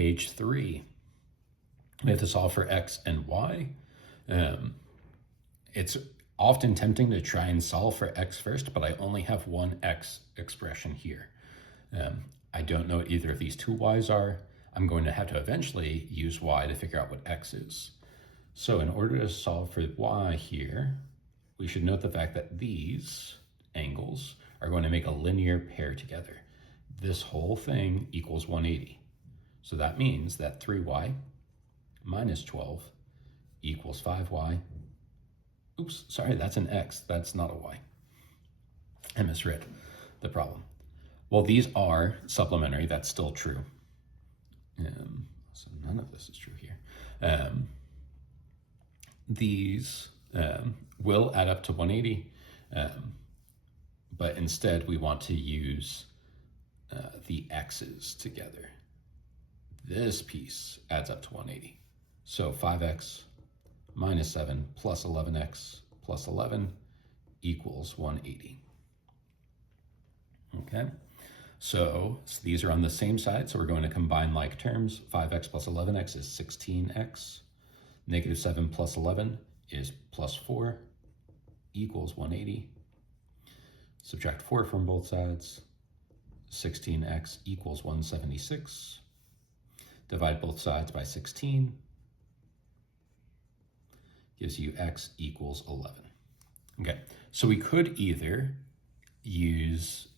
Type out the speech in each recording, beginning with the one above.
page 3. We have to solve for x and y. It's often tempting to try and solve for x first, but I only have one x expression here. I don't know what either of these two y's are. I'm going to have to eventually use y to figure out what x is. So in order to solve for y here, we should note the fact that these angles are going to make a linear pair together. This whole thing equals 180. So that means that 3y minus 12 equals 5y. Oops, sorry, that's an x. That's not a y. I misread the problem. Well, these are supplementary. That's still true. So none of this is true here. These will add up to 180, but instead we want to use the x's together. This piece adds up to 180. So 5x minus 7 plus 11x plus 11 equals 180. Okay, so these are on the same side, so we're going to combine like terms. 5x plus 11x is 16x. Negative 7 plus 11 is plus 4 equals 180. Subtract 4 from both sides. 16x equals 176. Divide both sides by 16. Gives you x equals 11. Okay, so we could either use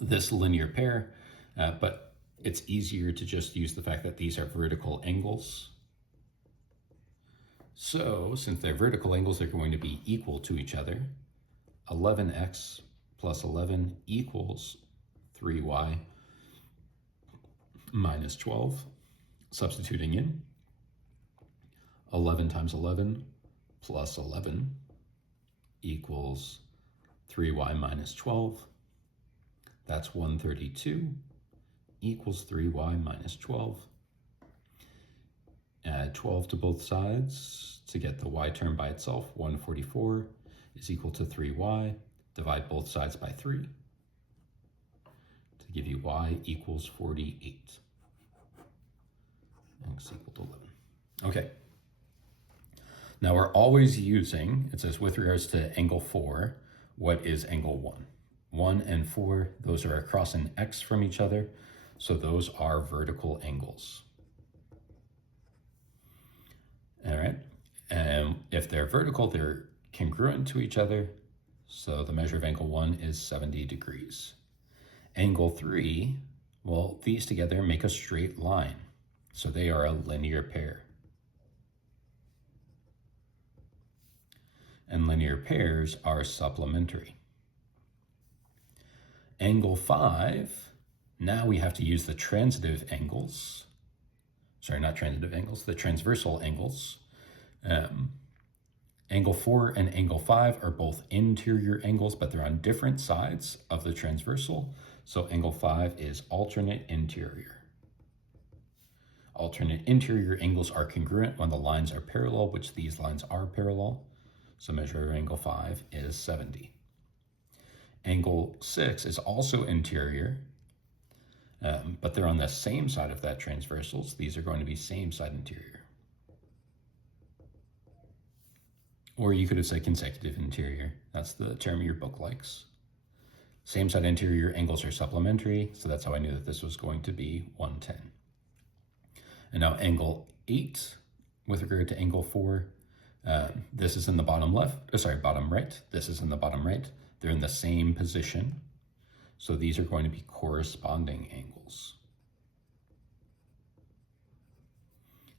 this linear pair, but it's easier to just use the fact that these are vertical angles. So since they're vertical angles, they're going to be equal to each other. 11x plus 11 equals 3y minus 12. Substituting in, 11 times 11 plus 11 equals 3y minus 12. That's 132 equals 3y minus 12. Add 12 to both sides to get the y term by itself. 144 is equal to 3y. Divide both sides by 3 to give you y equals 48. X equal to 11. Okay. Now we're always using, it says with regards to angle 4, what is angle 1? 1 and 4, those are across an x from each other, so those are vertical angles. All right, and if they're vertical, they're congruent to each other, so the measure of angle 1 is 70 degrees. Angle 3, well, these together make a straight line, so they are a linear pair. And linear pairs are supplementary. Angle 5, now we have to use the transitive angles. Sorry, not transitive angles, the transversal angles. Angle 4 and angle 5 are both interior angles, but they're on different sides of the transversal. So angle 5 is alternate interior. Alternate interior angles are congruent when the lines are parallel, which these lines are parallel. So measure of angle 5 is 70. Angle 6 is also interior, but they're on the same side of that transversal. So these are going to be same side interior. Or you could have said consecutive interior. That's the term your book likes. Same side interior angles are supplementary, so that's how I knew that this was going to be 110. And now angle 8, with regard to angle 4, this is in the bottom right. This is in the bottom right. They're in the same position. So these are going to be corresponding angles.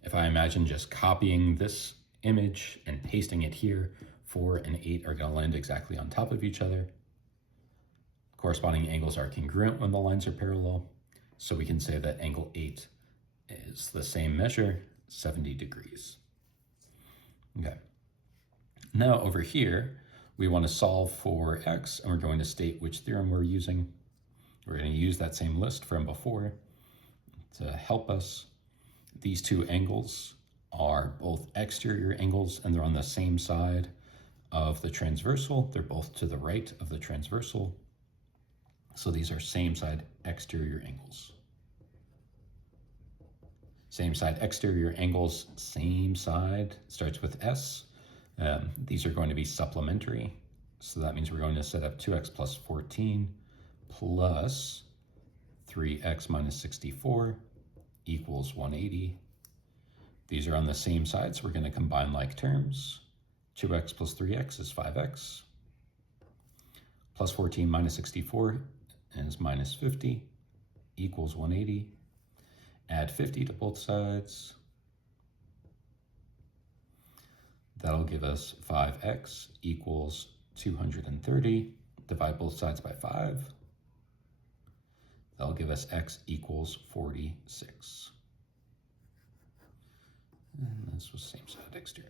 If I imagine just copying this image and pasting it here, 4 and 8 are going to land exactly on top of each other. Corresponding angles are congruent when the lines are parallel. So we can say that angle 8 is the same measure, 70 degrees. Okay. Now over here, we want to solve for x, and we're going to state which theorem we're using. We're going to use that same list from before to help us. These two angles are both exterior angles, and they're on the same side of the transversal. They're both to the right of the transversal. So these are same side exterior angles. Same side exterior angles, same side, starts with S. These are going to be supplementary. So that means we're going to set up 2x plus 14 plus 3x minus 64 equals 180. These are on the same side, so we're going to combine like terms. 2x plus 3x is 5x. Plus 14 minus 64 is minus 50 equals 180. Add 50 to both sides. That'll give us 5x equals 230. Divide both sides by 5. That'll give us x equals 46. And this was same side exterior.